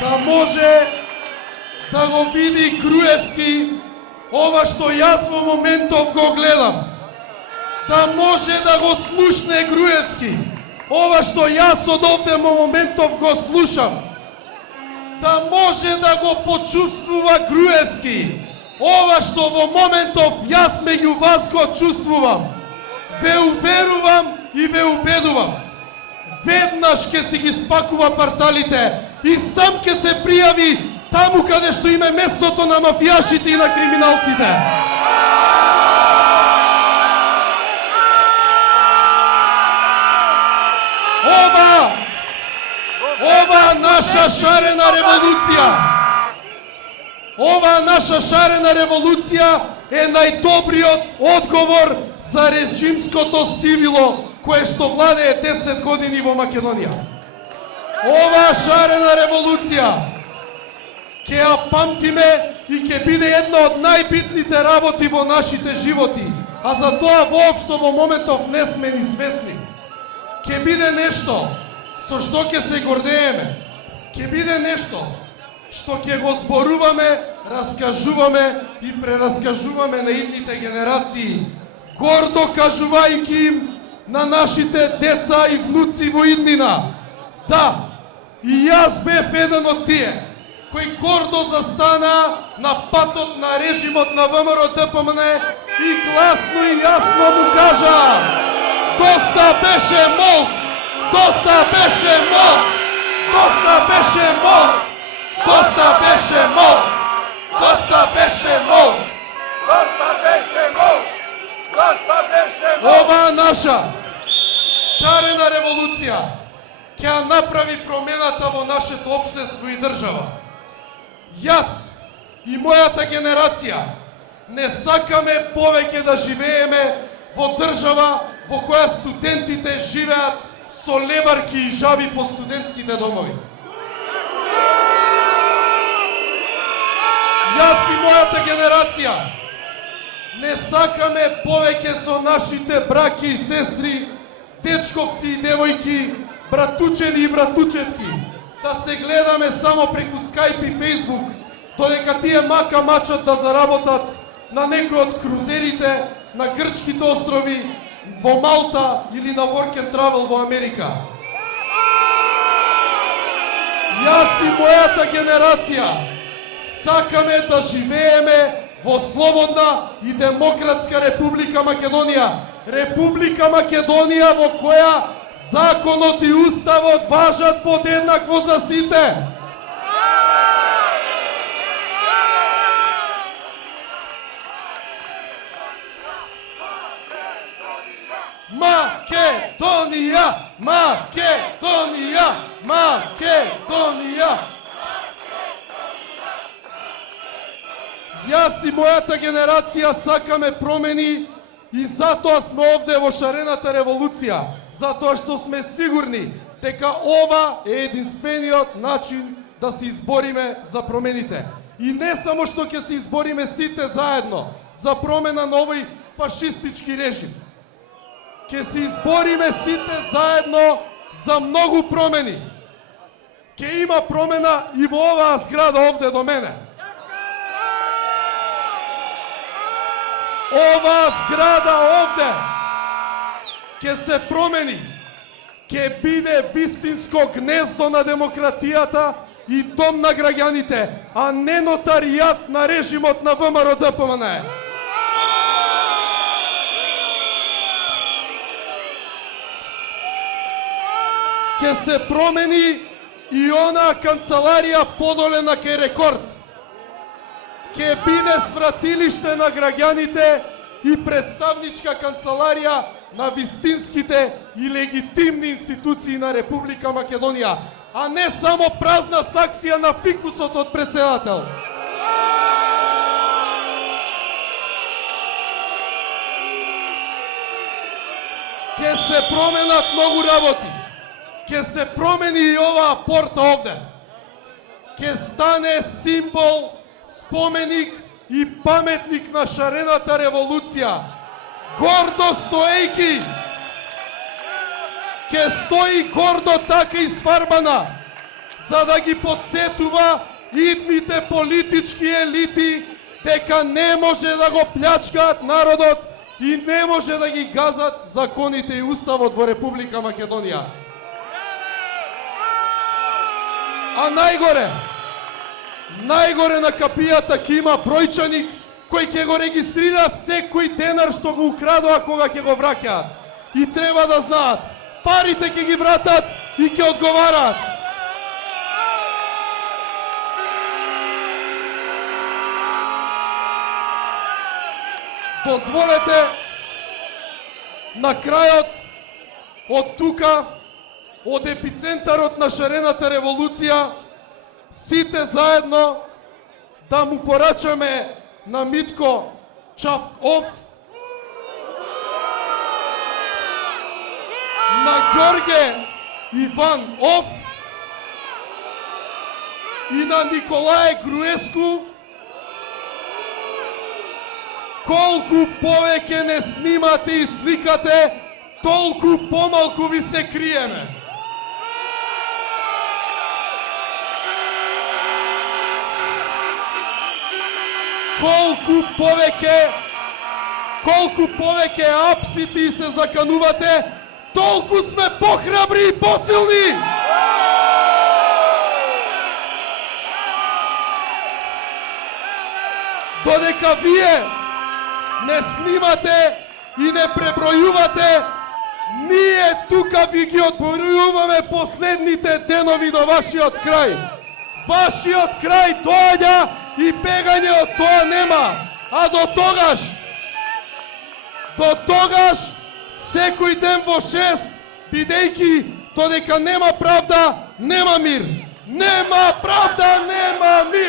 да може да го види Груевски ова што јас во моментов го гледам. Да може да го слушне Груевски ова што јас од овде во моментов го слушам. Да може да го почувствува Груевски ова што во моментов јас меѓу вас го чувствувам. Ве уверувам и ве убедувам. Веднаш ќе си ги спакува парталите и сам ќе се пријави таму каде што има местото на мафијашите и на криминалците. Ова наша шарена револуција, ова наша шарена револуција е најдобриот одговор за режимското сивило кое што владее 10 години во Македонија. Ова шарена револуција ќе ја памтиме и ќе биде една од најбитните работи во нашите животи, а за тоа воопшто во моментов не сме ни свесни. Ќе биде нешто со што ќе се гордееме, ќе биде нешто што ќе го зборуваме, раскажуваме и прераскажуваме на идните генерации, гордо кажувајќи им на нашите деца и внуци во иднина. Да, и јас бев еден од тие кои гордо застана на патот на режимот на ВМРО ДПМН и гласно и јасно му кажа: доста беше мол, доста беше мол, доста беше мол, доста беше мол, доста беше мол, доста беше мол, доста беше мол. Ова наша шарена револуција ќе ја направи промената во нашето општество и држава. Јас и мојата генерација не сакаме повеќе да живееме во држава во која студентите живеат со лебарки и жаби по студентските домови. Јас и мојата генерација не сакаме повеќе со нашите браки и сестри, дечковци и девојки, братучени и братучетки, да се гледаме само преку Skype и Facebook, додека тие мака мачат да заработат на некој од крузерите на грчките острови, во Малта или на Work and Travel во Америка. Јас и мојата генерација сакаме да живееме во слободна и демократска Република Македонија. Република Македонија во која законот и уставот важат подеднакво за сите. Македонија, Македонија, Македонија. Јас и мојата генерација сакаме промени и затоа сме овде во шарената револуција, затоа што сме сигурни дека ова е единствениот начин да се избориме за промените. И не само што ќе се избориме сите заедно за промена на овој фашистички режим, ќе се избориме сите заедно за многу промени. Ќе има промена и во оваа зграда овде до мене. Оваа зграда овде ќе се промени, ќе биде вистинско гнездо на демократијата и дом на граѓаните, а не нотаријат на режимот на ВМРО ДПМН. Ќе се промени и она канцеларија подолена кај Рекорд. Ќе биде свратилиште на граѓаните и представничка канцеларија на вистинските и легитимни институции на Република Македонија, а не само празна саксија на фикусот од председател. Ќе се променат многу работи. Ќе се промени и оваа порта овде. Ќе стане символ, споменик и паметник на шарената револуција. Гордо стоејки, ќе стои гордо така изфарбана, за да ги подсетува идните политички елити дека не може да го плячкаат народот и не може да ги газат законите и уставот во Република Македонија. А најгоре на капијата ќе има бројчаник кој ќе го регистрира секој денар што го украдоа кога ќе го враќаат. И треба да знаат, парите ќе ги вратат и ќе одговараат. Дозволете на крајот од тука, од епицентарот на шарената револуција, сите заедно да му порачаме на Митко Чавков, на Ѓорѓе Иванов и на Николај Груеску. Колку повеќе не снимате и сликате, толку помалку ви се криеме. Колку повеќе апсити се заканувате, толку сме похрабри и посилни. Додека вие не снимате и не пребројувате, ние тука ви ги одбројуваме последните денови до вашиот крај. Вашиот крај доаѓа и бегање од тоа нема. А до тогаш, секој ден во 6, бидејќи додека нема правда, нема мир. Нема правда, нема мир.